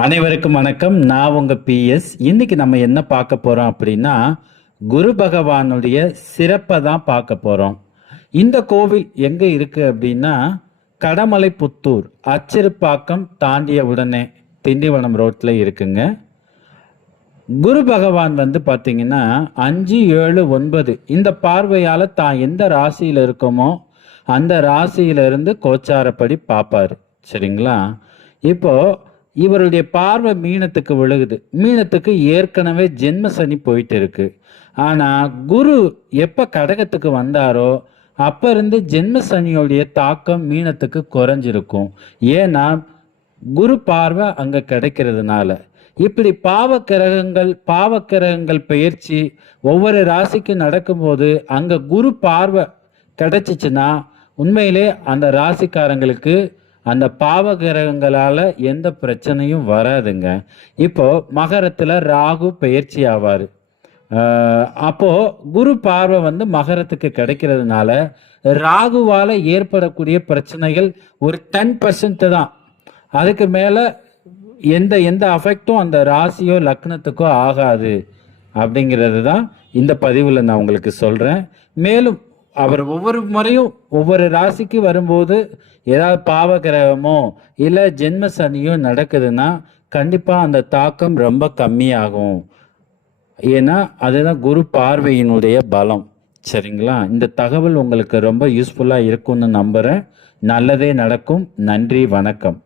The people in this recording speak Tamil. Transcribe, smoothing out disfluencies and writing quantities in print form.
அனைவருக்கும் வணக்கம். நான் உங்க பிஎஸ். இன்னைக்கு நம்ம என்ன பார்க்க போறோம் அப்படின்னா, குரு பகவானுடைய சிறப்பை தான் பார்க்க போறோம். இந்த கோவில் எங்க இருக்கு அப்படின்னா, கடமலைப்புத்தூர் அச்சிறுப்பாக்கம் தாண்டிய உடனே திண்டிவனம் ரோட்ல இருக்குங்க. குரு பகவான் வந்து பார்த்தீங்கன்னா 5, 7, 9 இந்த பார்வையால தான் எந்த ராசியில இருக்கோமோ அந்த ராசியிலிருந்து கோச்சாரப்படி பார்ப்பாரு. சரிங்களா? இப்போ இவருடைய பார்வை மீனத்துக்கு விழுகுது. மீனத்துக்கு ஏற்கனவே ஜென்ம சனி போயிட்டு இருக்கு. ஆனா குரு எப்ப கடகத்துக்கு வந்தாரோ அப்ப இருந்து ஜென்ம சனியோடைய தாக்கம் மீனத்துக்கு குறைஞ்சிருக்கும். ஏன்னா குரு பார்வை அங்க கிடைக்கிறதுனால. இப்படி பாவக்கிரகங்கள் பெயர்ச்சி ஒவ்வொரு ராசிக்கு நடக்கும்போது அங்க குரு பார்வை கிடைச்சிச்சுன்னா உண்மையிலே அந்த ராசிக்காரங்களுக்கு அந்த பாவகிரகங்களால எந்த பிரச்சனையும் வராதுங்க. இப்போ மகரத்துல ராகு பெயர்ச்சி ஆவாரு. அப்போ குரு பார்வை வந்து மகரத்துக்கு கிடைக்கிறதுனால ராகுவால ஏற்படக்கூடிய பிரச்சனைகள் ஒரு 10% தான். அதுக்கு மேல எந்த எந்த அஃபெக்டும் அந்த ராசியோ லக்னத்துக்கோ ஆகாது அப்படிங்கிறது தான் இந்த பதிவில் நான் உங்களுக்கு சொல்கிறேன். மேலும் அவர் ஒவ்வொரு முறையும் ஒவ்வொரு ராசிக்கு வரும்போது ஏதாவது பாவகிரகமோ இல்லை ஜென்ம சனியோ நடக்குதுன்னா கண்டிப்பாக அந்த தாக்கம் ரொம்ப கம்மியாகும். ஏன்னா அதுதான் குரு பார்வையினுடைய பலம். சரிங்களா? இந்த தகவல் உங்களுக்கு ரொம்ப யூஸ்ஃபுல்லாக இருக்கும்னு நம்புகிறேன். நல்லதே நடக்கும். நன்றி, வணக்கம்.